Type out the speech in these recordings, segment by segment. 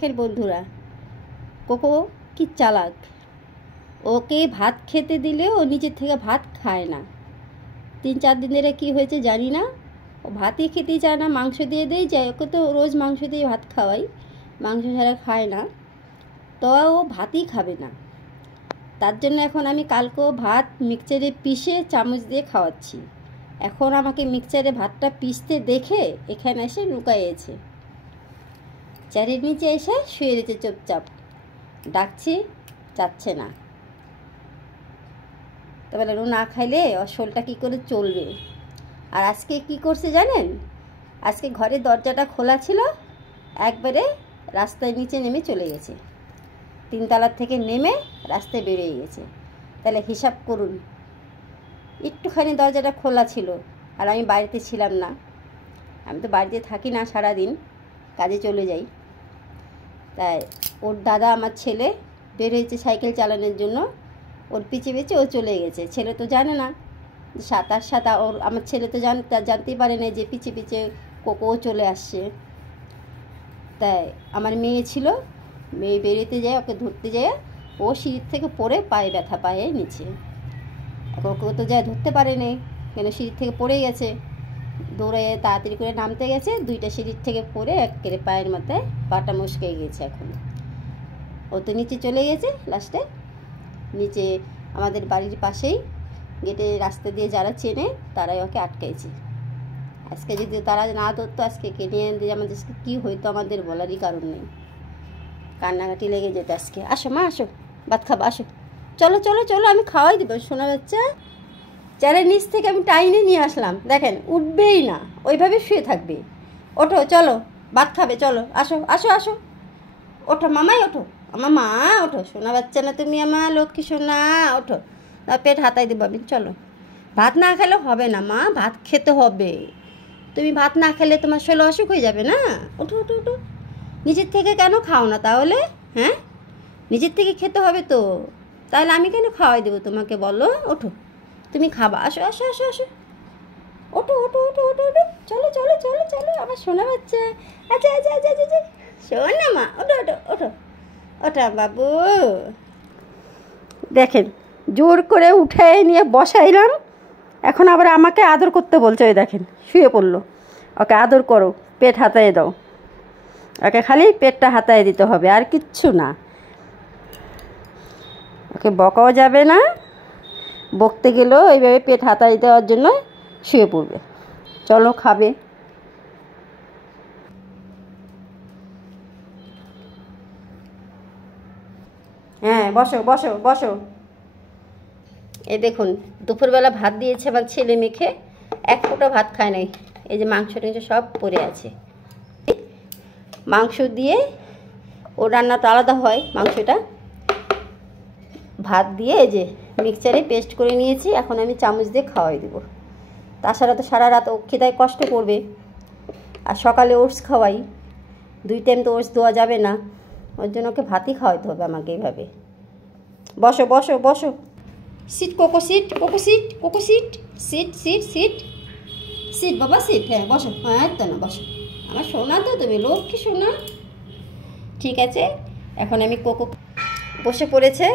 দেখেন বন্ধুরা, কোকো কি চালাক। ওকে ভাত খেতে দিলে ও নিজের থেকে ভাত খায় না। 3-4 দিন ধরে কী হয়েছে জানি না, ও ভাতই খেতেই চায় না। মাংস দিয়ে দেই, যাই ওকে তো রোজ মাংস দিয়ে ভাত খাওয়াই, মাংস ছাড়া খায় না, তো ও ভাতই খাবে না। তার জন্য এখন আমি কালকেও ভাত মিক্সচারে পিষে চামচ দিয়ে খাওয়াচ্ছি। এখন আমাকে মিক্সচারে ভাতটা পিষতে দেখে এখানে এসে লুকাইয়েছে, চেয়ারের নিচে এসে শুয়ে রয়েছে চুপচাপ। ডাকছি, যাচ্ছে না। তবে ও না খাইলে ওর শোলটা কী করে চলবে। আর আজকে কি করছে জানেন, আজকে ঘরের দরজাটা খোলা ছিল, একবারে রাস্তার নিচে নেমে চলে গেছে। 3 তলার থেকে নেমে রাস্তায় বেরিয়ে গেছে। তাহলে হিসাব করুন, একটুখানি দরজাটা খোলা ছিল আর আমি বাড়িতে ছিলাম না। আমি তো বাড়িতে থাকি না, সারাদিন কাজে চলে যাই। তাই ওর দাদা, আমার ছেলে বের হয়েছে সাইকেল চালানোর জন্য, ওর পিছে পিছে ও চলে গেছে। ছেলে তো জানে না, তার সাথে ওর আমার ছেলে তো জানতেই পারে না যে পিছে পিছে কোকোও চলে আসছে। তাই আমার মেয়ে ছিল, মেয়ে বেরোতে যায়, ওকে ধরতে যায়, ও সিঁড়ির থেকে পড়ে পায়ে ব্যথা, পায়ে নিচে। ওকে তো যায় ধরতে পারেনি, কেন সিঁড়ির থেকে পড়ে গেছে। দৌড়ে তাড়াতাড়ি করে নামতে গেছে, 2টা সিঁড়ির থেকে পড়ে একেবারে পায়ের মধ্যে পাটা মুশকে গেছে। এখন ও তো নিচে চলে গেছে। লাস্টে নিচে আমাদের বাড়ির পাশেই গেটে রাস্তা দিয়ে যারা চেনে তারাই ওকে আটকাইছে। আজকে যদি তারা না ধরতো, আজকে কে নিয়ে দিয়ে আমাদের কী হইতো আমাদের বলারই কারণ নেই। কান্নাকাটি লেগে যেত আজকে। আসো মা, আসো ভাত খাবো, আসো, চলো চলো চলো, আমি খাওয়াই দেবো। শোনা বাচ্চা, চেয়ারের নিচ থেকে আমি টাইনে নিয়ে আসলাম, দেখেন উঠবেই না, ওইভাবে শুয়ে থাকবে। ওঠো, চলো ভাত খাবে, চলো, আসো আসো আসো, ওঠো মামাই, ওঠো আমার মা, ওঠো। শোনা বাচ্চা না তুমি আমার লক্ষ্মী সোনা, ওঠো, পেট হাতাই দেবো আমি। চলো, ভাত না খেলে হবে না মা, ভাত খেতে হবে। তুমি ভাত না খেলে তোমার শরীর অসুখ হয়ে যাবে না। ওঠো ওঠো ওঠো, নিজের থেকে কেন খাও না তাহলে? হ্যাঁ, নিজের থেকে খেতে হবে তো, তাহলে আমি কেন খাওয়াই দেবো তোমাকে, বলো? ওঠো, তুমি খাবা, আসো আসো আসো আসো, ওঠো ওঠো ওঠো ওঠো ওঠো, চলো চলো চলো চলো আমার শোনা বাচ্চা। আচ্ছা আচ্ছা আচ্ছা আচ্ছা, শোন না মা, ওঠো ওঠো ওঠো, ওঠা বাবু। দেখেন জোর করে উঠে নিয়ে বসাইলাম, এখন আবার আমাকে আদর করতে বলছে। ওই দেখেন শুয়ে পড়লো, ওকে আদর করো, পেট হাতায় দাও। ওকে খালি পেটটা হাতায় দিতে হবে, আর কিচ্ছু না। ওকে বকাও যাবে না, বকতে গেলেও এইভাবে পেট হাতায় দেওয়ার জন্য শুয়ে পড়বে। চলো খাবে। হ্যাঁ বসো বসো বসো। এই দেখুন দুপুরবেলা ভাত দিয়েছে আমার ছেলে মেখে, 1 ফোঁটা ভাত খায় নাই। এই যে মাংস টাংস সব পড়ে আছে। মাংস দিয়ে ও রান্না তো আলাদা হয়, মাংসটা ভাত দিয়ে এই যে মিক্সচারে পেস্ট করে নিয়েছি। এখন আমি চামচ দিয়ে খাওয়াই দেবো। তাছাড়া তো সারা রাত ও খেতে কষ্ট করবে। আর সকালে ওটস খাওয়াই, 2 টাইম তো ওটস দেওয়া যাবে না, ওর জন্য ওকে ভাতই খাওয়াইতে হবে আমাকে এইভাবে। বসো বসো বসো, sit Coco, sit Coco, sit Coco, sit sit sit sit sit বাবা, সিট। হ্যাঁ বসো, হ্যাঁ তো না, বসো আমার সোনা, তো তুমি লক্ষ্মী সোনা। ঠিক আছে, এখন আমি কোকো বসে পড়েছে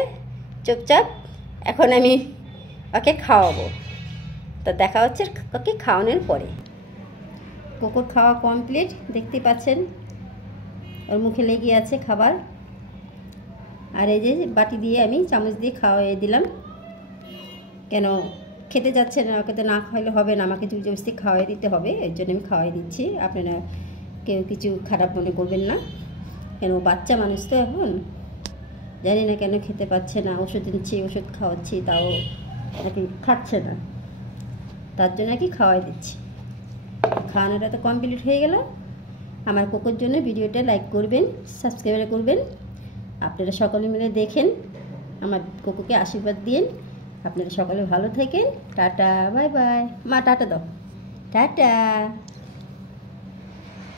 চুপচাপ, এখন আমি ওকে খাওয়াবো। তো দেখা হচ্ছে ওকে খাওয়ানোর পরে। কোকোর খাওয়া কমপ্লিট, দেখতে পাচ্ছেন ওর মুখে লেগে আছে খাবার। আর এই যে বাটি দিয়ে আমি চামচ দিয়ে খাওয়াই দিলাম। কেন খেতে যাচ্ছে না, ওকে তো না খাওয়াইলে হবে না, আমাকে জবরদস্তি খাওয়াই দিতে হবে, এর জন্য আমি খাওয়াই দিচ্ছি। আপনারা কেউ কিছু খারাপ মনে করবেন না, কেন বাচ্চা মানুষ তো এখন, জানি না কেন খেতে পাচ্ছে না। ওষুধ দিচ্ছি, ওষুধ খাওয়াচ্ছি, তাও নাকি খাচ্ছে না, তার জন্য কি খাওয়াই দিচ্ছি। খাওয়ানোটা তো কমপ্লিট হয়ে গেল। আমার কোকোর জন্য ভিডিওটা লাইক করবেন, সাবস্ক্রাইব করবেন। আপনারা সকলে মিলে দেখেন, আমার কোকোকে আশীর্বাদ দিন। আপনারা সকলে ভালো থাকেন। Tata, bye bye. মা টাটা দাও, টাটা।